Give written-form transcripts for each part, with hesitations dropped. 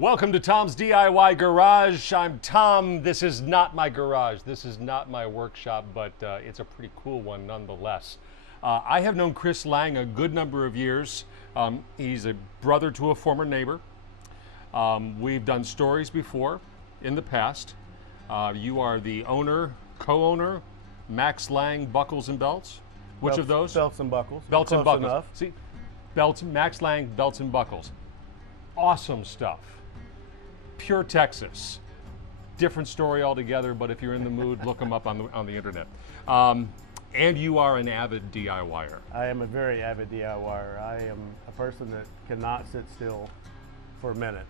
Welcome to Tom's DIY Garage. I'm Tom. This is not my garage. This is not my workshop, but it's a pretty cool one nonetheless. I have known Chris Lang a good number of years. He's a brother to a former neighbor. We've done stories before in the past. You are the owner, co-owner, Max Lang Buckles and Belts. Which of those? Belts and Buckles. Belts and Close Buckles. enough. See, Belts, Max Lang Belts and Buckles. Awesome stuff. Pure Texas. Different story altogether, but if you're in the mood, look them up on the internet. And you are an avid DIYer. I am a very avid DIYer. I am a person that cannot sit still for a minute.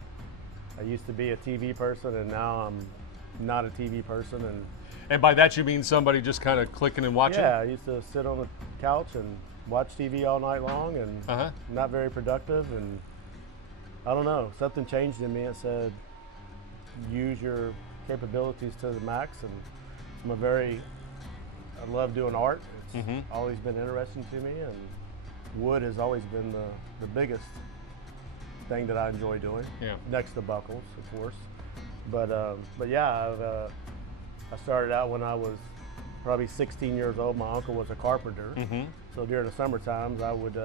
I used to be a TV person, and now I'm not a TV person. And by that you mean somebody just kind of clicking and watching? Yeah, I used to sit on the couch and watch TV all night long, and not very productive. And I don't know, something changed in me. It said, use your capabilities to the max. And I love doing art. It's always been interesting to me, and wood has always been the biggest thing that I enjoy doing. Yeah. Next to Buckles, of course. But yeah, I started out when I was probably 16 years old. My uncle was a carpenter, so during the summer times I would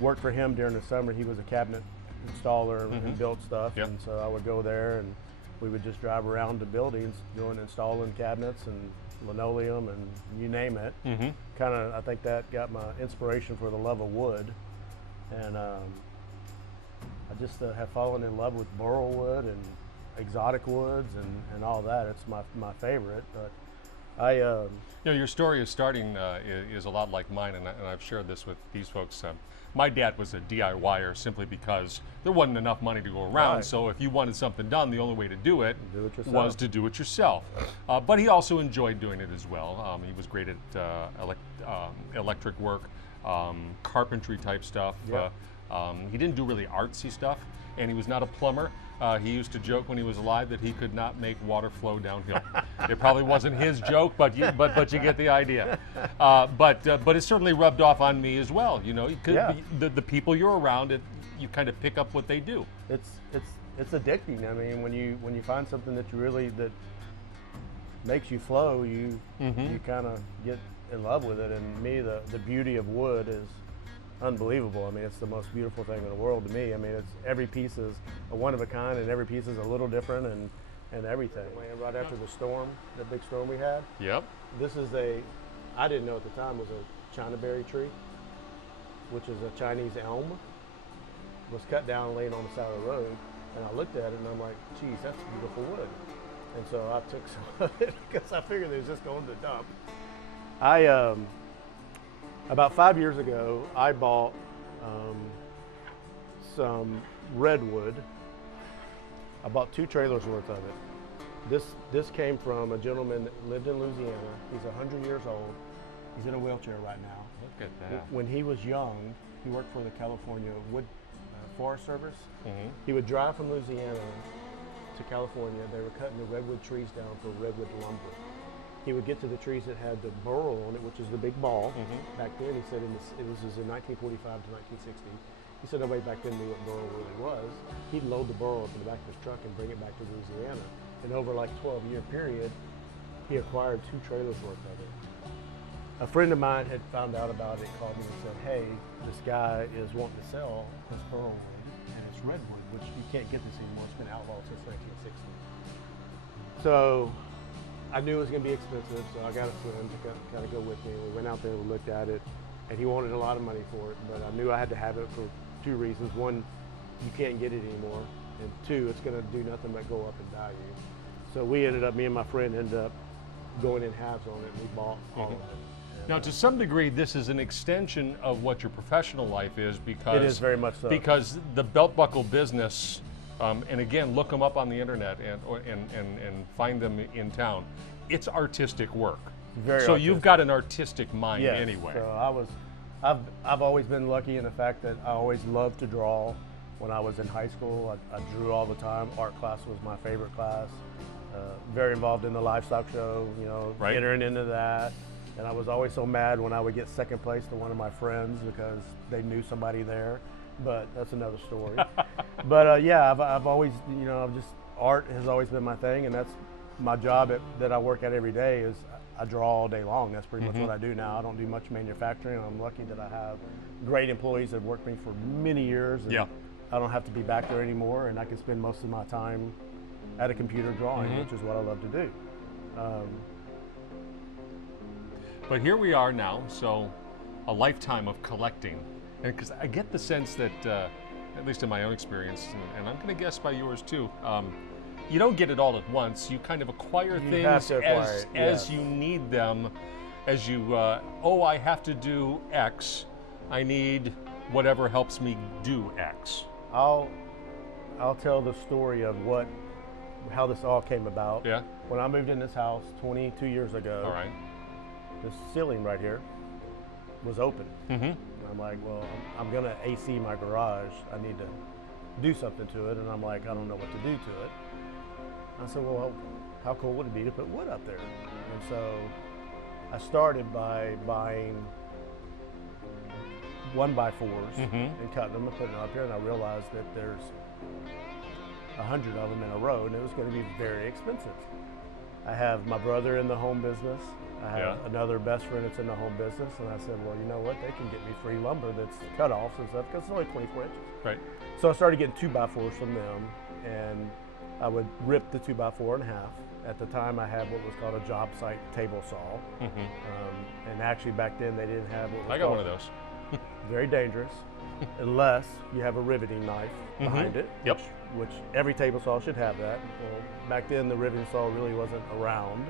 work for him during the summer. He was a cabinet installer and built stuff, and so I would go there and we would just drive around the buildings installing cabinets and linoleum and you name it. Kind of, I think that got my inspiration for the love of wood, and I just have fallen in love with burl wood and exotic woods and all that. It's my favorite. But your story of starting is a lot like mine, and I've shared this with these folks. My dad was a DIYer simply because there wasn't enough money to go around. Right. So if you wanted something done, the only way to do it was to do it yourself. But he also enjoyed doing it as well. He was great at electric work, carpentry type stuff. Yep. He didn't do really artsy stuff, and he was not a plumber. He used to joke when he was alive that he could not make water flow downhill. It probably wasn't his joke, but you get the idea. But it certainly rubbed off on me as well. You know, the people you're around, you kind of pick up what they do. It's addicting. I mean, when you find something that that makes you flow, you kind of get in love with it. And me, the beauty of wood is unbelievable. I mean, it's the most beautiful thing in the world to me. I mean, every piece is a one of a kind, and every piece is a little different, and everything. Right after the storm, the big storm we had. Yep. This is I didn't know at the time, was a Chinaberry tree, which is a Chinese elm. It was cut down and laying on the side of the road, and I looked at it and I'm like, geez, that's beautiful wood. And so I took some of it because I figured it was just going to the dump. About 5 years ago, I bought some redwood. I bought 2 trailers worth of it. This came from a gentleman that lived in Louisiana. He's 100 years old. He's in a wheelchair right now. Look at that. When he was young, he worked for the California Forest Service. He would drive from Louisiana to California. They were cutting the redwood trees down for redwood lumber. He would get to the trees that had the burl on it, which is the big ball. Back then, he said this was in 1945 to 1960. He said nobody back then knew what burl really was. He'd load the burl up in the back of his truck and bring it back to Louisiana. And over like a 12-year period, he acquired 2 trailers worth of it. A friend of mine had found out about it, called me and said, hey, this guy is wanting to sell this burl wood, and it's redwood, which you can't get this anymore. It's been outlawed since 1960. So I knew it was going to be expensive, so I got a friend to kind of go with me. We went out there, we looked at it, and he wanted a lot of money for it, but I knew I had to have it for 2 reasons. One, you can't get it anymore, and 2, it's going to do nothing but go up in value. So me and my friend ended up going in halves on it, and we bought all of it. Now, to some degree, this is an extension of what your professional life is, because it is very much so. Because the belt buckle business, and again, look them up on the internet and find them in town. It's artistic work. Very so artistic. You've got an artistic mind anyway. So I've always been lucky in the fact that I always loved to draw. When I was in high school, I drew all the time. Art class was my favorite class. Very involved in the livestock show, entering into that. And I was always so mad when I would get second place to one of my friends because they knew somebody there. but that's another story. But yeah, I've always, you know, art has always been my thing, and that's my job that I work at every day is I draw all day long. That's pretty much what I do now. I don't do much manufacturing. I'm lucky that I have great employees that have worked with me for many years. And I don't have to be back there anymore, and I can spend most of my time at a computer drawing, which is what I love to do. But here we are now, so a lifetime of collecting. And because I get the sense that, at least in my own experience, and I'm going to guess by yours too, you don't get it all at once. You kind of acquire things as you need them, as you, oh, I have to do X. I need whatever helps me do X. I'll tell the story of how this all came about. Yeah. When I moved in this house 22 years ago, all right, the ceiling right here was open. I'm like, well, I'm gonna AC my garage. I need to do something to it, and I'm like, I don't know what to do to it. I said, well, how cool would it be to put wood up there? And so I started by buying 1x4s and cutting them and putting them up here, and I realized that there's 100 of them in a row, and it was going to be very expensive. I have my brother in the home business. I have another best friend that's in the home business, and I said, well, you know what? They can get me free lumber that's cut-offs and stuff because it's only 24 inches. Right. So I started getting 2x4s from them, and I would rip the 2x4 in half. At the time, I had what was called a job site table saw. And actually, back then, they didn't have what was I got one of those. Very dangerous, unless you have a riveting knife behind it, which every table saw should have that. Well, back then, the riveting saw really wasn't around.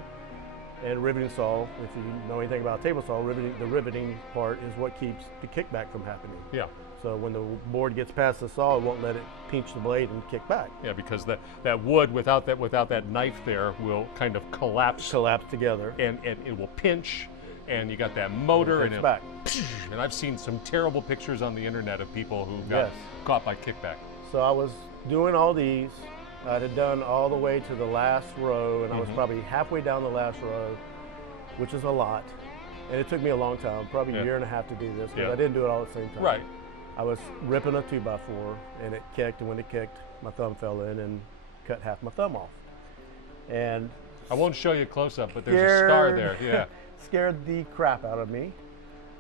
And riveting saw, if you know anything about a table saw, the riveting part is what keeps the kickback from happening. Yeah. So when the board gets past the saw, it won't let it pinch the blade and kick back. Yeah, because that wood without that knife there will kind of collapse together, and it will pinch, and you got that motor, and back. And I've seen some terrible pictures on the internet of people who got caught by kickback. So I was doing all these. I had done all the way to the last row, and I was probably halfway down the last row, which is a lot. And it took me a long time, probably a year and a half to do this, because I didn't do it all at the same time. Right. I was ripping a 2x4, and it kicked, and when it kicked, my thumb fell in and cut half my thumb off. And I won't show you close up, but there's a scar there. Yeah. Scared the crap out of me,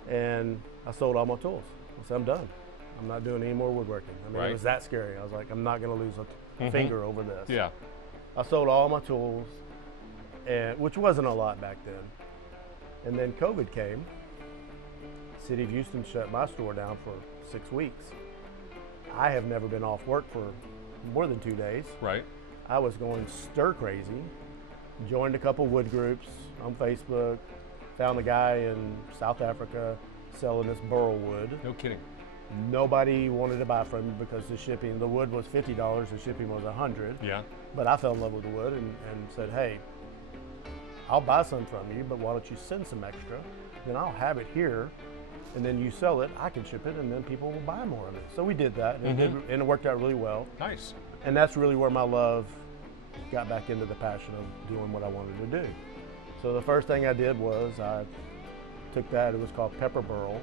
and I sold all my tools. I said, I'm done. I'm not doing any more woodworking. I mean, it was that scary. I was like, I'm not going to lose a finger over this. Yeah. I sold all my tools, which wasn't a lot back then. And then COVID came. City of Houston shut my store down for 6 weeks. I have never been off work for more than 2 days. Right. I was going stir crazy. Joined a couple wood groups on Facebook. Found a guy in South Africa selling this burl wood. No kidding. Nobody wanted to buy from me because the wood was $50, the shipping was $100. Yeah. But I fell in love with the wood and said, hey, I'll buy some from you, but why don't you send some extra? Then I'll have it here, and then you sell it, I can ship it, and then people will buy more of it. So we did that, and it worked out really well. Nice. And that's really where my love got back into the passion of doing what I wanted to do. So the first thing I did was I took that, it was called pepper burl,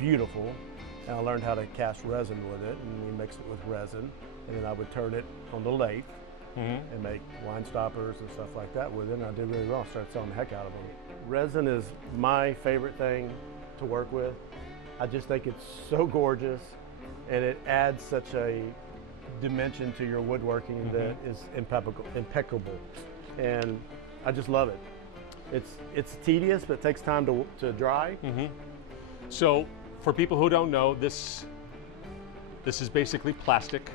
beautiful, and I learned how to cast resin with it, and we mixed it with resin, and then I would turn it on the lathe and make line stoppers and stuff like that with it, and I did really well. I started selling the heck out of them. Resin is my favorite thing to work with. I just think it's so gorgeous, and it adds such a dimension to your woodworking that is impeccable, and I just love it. It's tedious, but it takes time to dry. So for people who don't know, this is basically plastic.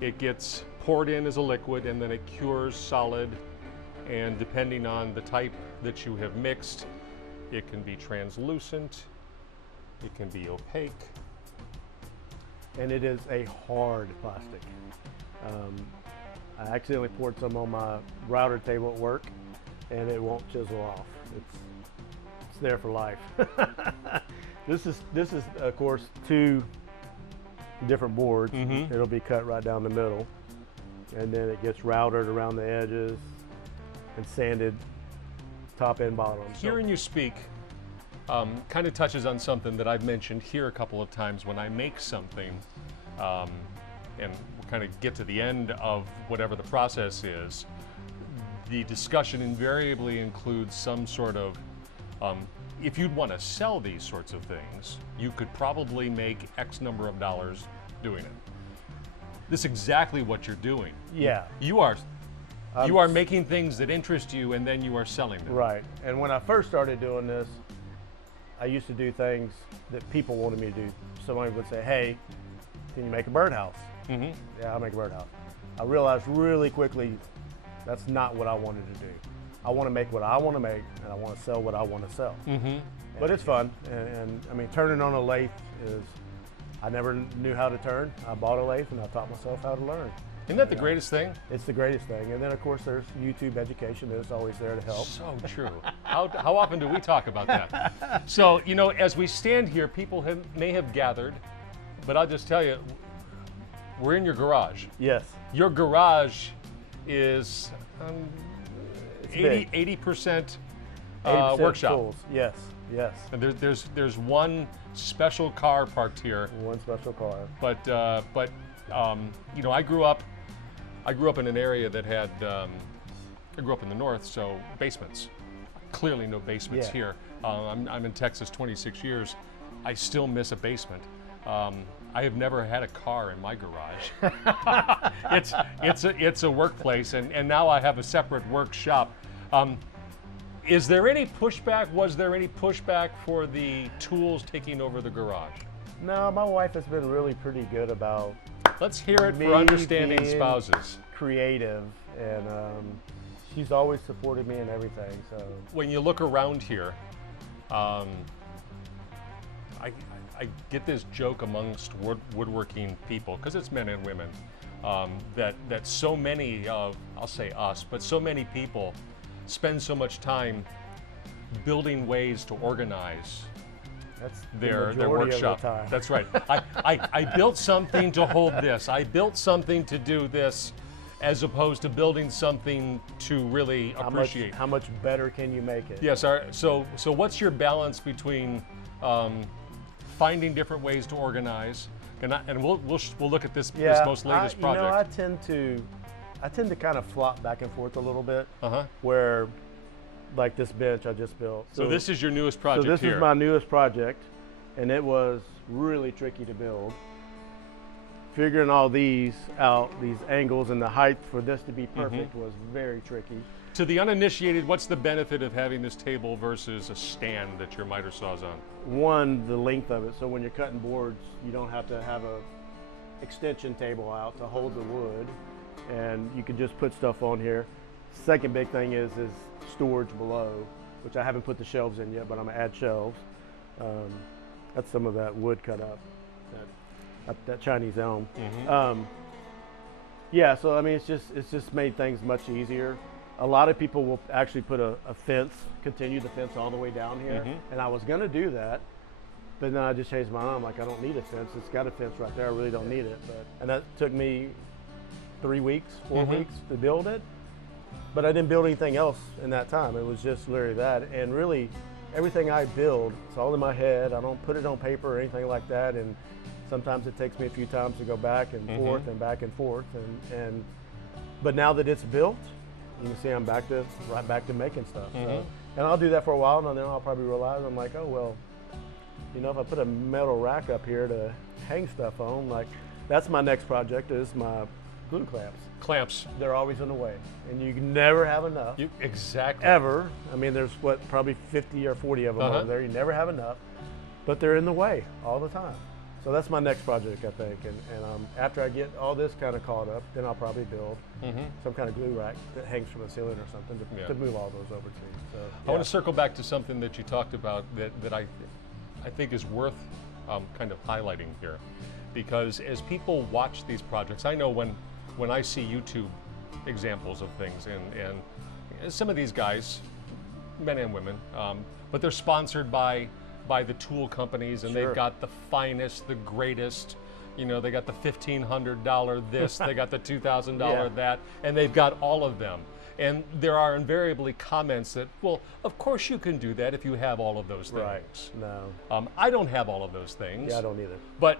It gets poured in as a liquid, and then it cures solid, and depending on the type that you have mixed, it can be translucent, it can be opaque. And it is a hard plastic. I accidentally poured some on my router table at work, and it won't chisel off. It's there for life. This is of course 2 different boards. It'll be cut right down the middle, and then it gets routered around the edges and sanded top and bottom. Hearing you speak, kind of touches on something that I've mentioned here a couple of times when I make something, and we'll kind of get to the end of whatever the process is. The discussion invariably includes some sort of, if you'd want to sell these sorts of things, you could probably make X number of dollars doing it. This is exactly what you're doing. Yeah. You are making things that interest you, and then you are selling them. Right. And when I first started doing this, I used to do things that people wanted me to do. Somebody would say, hey, can you make a birdhouse? Mm-hmm. Yeah, I'll make a birdhouse. I realized really quickly that's not what I wanted to do. I want to make what I want to make, and I want to sell what I want to sell. Mm-hmm. But it's fun, and I mean, turning on a lathe is, I never knew how to turn. I bought a lathe, and I taught myself how to learn. Isn't that the greatest thing? It's the greatest thing. And then, of course, there's YouTube education that's always there to help. So true. How often do we talk about that? So, you know, as we stand here, people may have gathered, but I'll just tell you, we're in your garage. Yes. Your garage is 80% 80% workshop. tools. Yes, yes. And there's one special car parked here. One special car. But you know, I grew up in an area that had, I grew up in the north, so basements. Clearly no basements here. I'm in Texas 26 years. I still miss a basement. I have never had a car in my garage. It's a workplace, and now I have a separate workshop. Is there any pushback? Was there any pushback for the tools taking over the garage? No, my wife has been really pretty good about. Let's hear it for understanding being spouses. Creative, and she's always supported me in everything. So when you look around here, I get this joke amongst woodworking people, because it's men and women, that so many of, I'll say us, but so many people spend so much time building ways to organize their workshop. That's right. I built something to hold this. I built something to do this, as opposed to building something to really appreciate. How much better can you make it? Yes. So what's your balance between finding different ways to organize, and we'll look at this most latest project. You know, I tend to kind of flop back and forth a little bit. Where, like this bench I just built. So this is your newest project. So this is my newest project, and it was really tricky to build. Figuring all these out, these angles and the height for this to be perfect was very tricky. To the uninitiated, what's the benefit of having this table versus a stand that your miter saw's on? One, the length of it. So when you're cutting boards, you don't have to have a extension table out to hold the wood, and you can just put stuff on here. Second big thing is storage below, which I haven't put the shelves in yet, but I'm gonna add shelves. That's some of that wood cut up, that Chinese elm. Yeah, so I mean, it's just made things much easier. A lot of people will actually put a fence, continue the fence all the way down here, and I was gonna do that, but then I just changed my mind. I'm like, I don't need a fence. It's got a fence right there. I really don't need it. And that took me 3 weeks, 4 weeks to build it. But I didn't build anything else in that time. It was just literally that. And really, everything I build, it's all in my head. I don't put it on paper or anything like that. And sometimes it takes me a few times to go back and forth and back and forth. But now that it's built, you can see I'm right back to making stuff. So, and I'll do that for a while, and then I'll probably realize, I'm like, oh, well, you know, if I put a metal rack up here to hang stuff on, like, that's my next project, is my glue clamps. Clamps. They're always in the way, and you can never have enough. Exactly. Ever. I mean, there's probably 50 or 40 of them over there. You never have enough, but they're in the way all the time. So that's my next project, I think. And after I get all this kind of caught up, then I'll probably build some kind of glue rack that hangs from the ceiling or something to move all those over to. So, I want to circle back to something that you talked about that I think is worth kind of highlighting here, because as people watch these projects, I know when I see YouTube examples of things, and some of these guys, men and women, but they're sponsored by the tool companies, and they've got the finest, the greatest, you know, they got the $1,500 this, they got the $2,000 that, and they've got all of them. And there are invariably comments that, well, of course you can do that if you have all of those things. Right. No. I don't have all of those things. Yeah, I don't either. But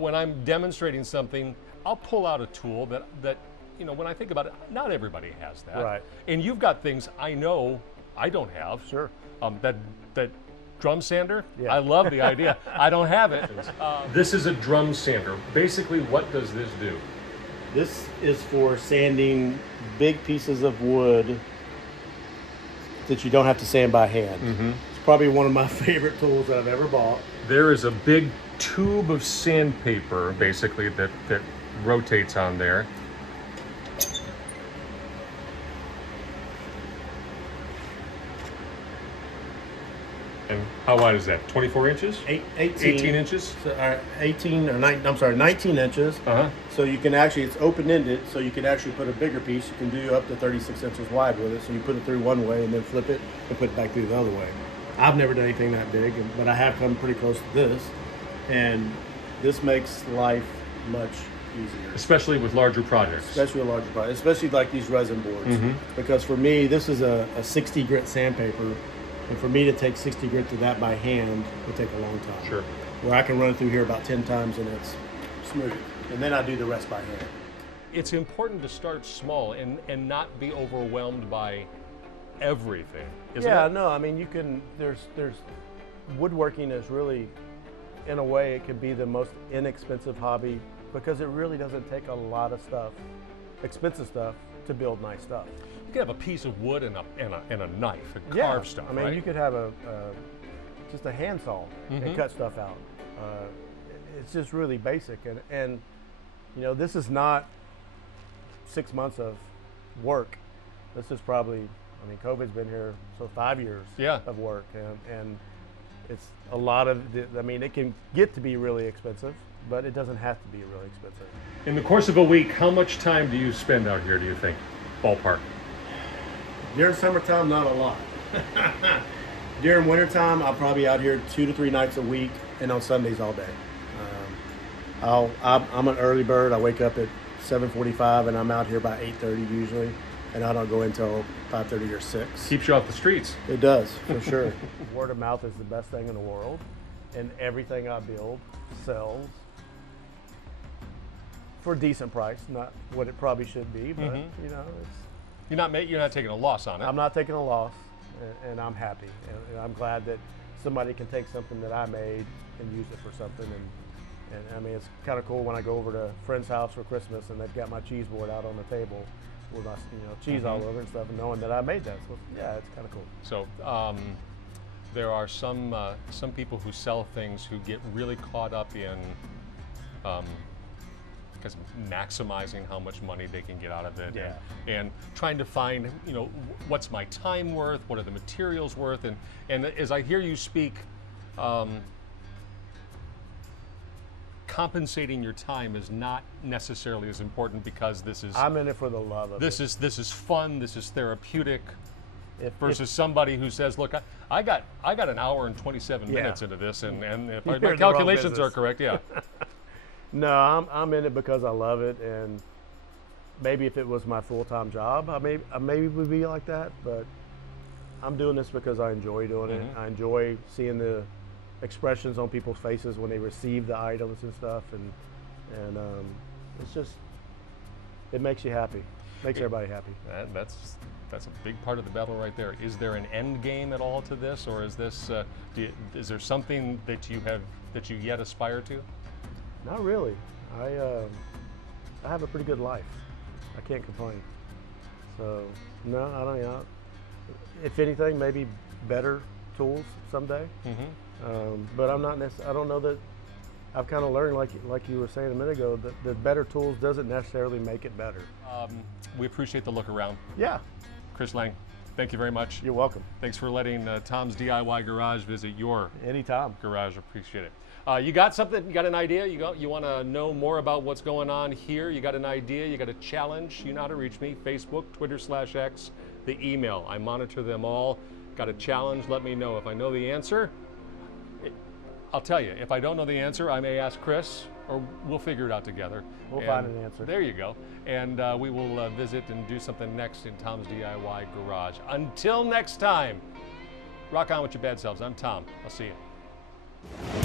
when I'm demonstrating something, I'll pull out a tool that when I think about it, not everybody has that. Right. And you've got things I know I don't have. Sure. That drum sander, Yeah. I love the idea. I don't have it. This is a drum sander. Basically, what does this do? This is for sanding big pieces of wood that you don't have to sand by hand. Mm-hmm. It's probably one of my favorite tools that I've ever bought. There is a big tube of sandpaper, basically, that rotates on there. And how wide is that? 24 inches? 18 inches? So, 19 inches. Uh-huh. So you can actually, it's open-ended, so you can actually put a bigger piece. You can do up to 36 inches wide with it. So you put it through one way and then flip it and put it back through the other way. I've never done anything that big, but I have come pretty close to this. And this makes life much easier. Especially with larger projects. Especially with larger projects, especially like these resin boards. Mm-hmm. Because for me, this is a 60 grit sandpaper. And for me to take 60 grit through that by hand would take a long time. Sure. Where I can run it through here about 10 times and it's smooth. And then I do the rest by hand. It's important to start small and not be overwhelmed by everything, isn't it? No, I mean, you can, there's woodworking is really, in a way, it can be the most inexpensive hobby because it really doesn't take a lot of stuff, expensive stuff, to build nice stuff. You could have a piece of wood and a knife and Yeah, carve stuff, I mean, right? you could have just a handsaw and cut stuff out. It's just really basic, and this is not 6 months of work. This is probably, I mean, COVID's been here, so 5 years of work, and it's a lot of, I mean, it can get to be really expensive, but it doesn't have to be really expensive. In the course of a week, how much time do you spend out here, do you think, ballpark? During summertime, not a lot. During wintertime, I'll probably be out here 2 to 3 nights a week, and on Sundays all day. I'm an early bird. I wake up at 7:45, and I'm out here by 8:30 usually, and I don't go until 5:30 or 6. Keeps you off the streets. It does, for sure. Word of mouth is the best thing in the world, and everything I build sells for a decent price, not what it probably should be, but it's. You're not taking a loss on it. I'm not taking a loss, and I'm happy, and I'm glad that somebody can take something that I made and use it for something. And I mean, it's kind of cool when I go over to a friend's house for Christmas and they've got my cheese board out on the table with my cheese all over and stuff, and knowing that I made that. So yeah, it's kind of cool. So there are some people who sell things who get really caught up in because maximizing how much money they can get out of it, and trying to find, what's my time worth, what are the materials worth, and as I hear you speak, compensating your time is not necessarily as important because this is. I'm in it for the love of it. This is fun. This is therapeutic. Versus somebody who says, "Look, I got an hour and 27 minutes into this, and if my calculations are correct, yeah." No, I'm in it because I love it, and maybe if it was my full-time job, I maybe would be like that, but I'm doing this because I enjoy doing it. I enjoy seeing the expressions on people's faces when they receive the items and stuff, and it's just, it makes you happy, makes everybody happy. That's a big part of the battle right there. Is there an end game at all to this, or is this is there something that you yet aspire to? Not really. I have a pretty good life. I can't complain. So no, I don't. If anything, maybe better tools someday. But I'm not. I don't know that. I've kind of learned, like you were saying a minute ago, that the better tools doesn't necessarily make it better. We appreciate the look around. Yeah. Chris Lang, thank you very much. You're welcome. Thanks for letting Tom's DIY Garage visit your anytime garage. Appreciate it. You got something? You got an idea? You want to know more about what's going on here? You got an idea? You got a challenge? You know how to reach me. Facebook, Twitter/X, the email. I monitor them all. Got a challenge? Let me know. If I know the answer, I'll tell you, if I don't know the answer, I may ask Chris, or we'll figure it out together. We'll find an answer. There you go. And we will visit and do something next in Tom's DIY Garage. Until next time, rock on with your bad selves. I'm Tom. I'll see you.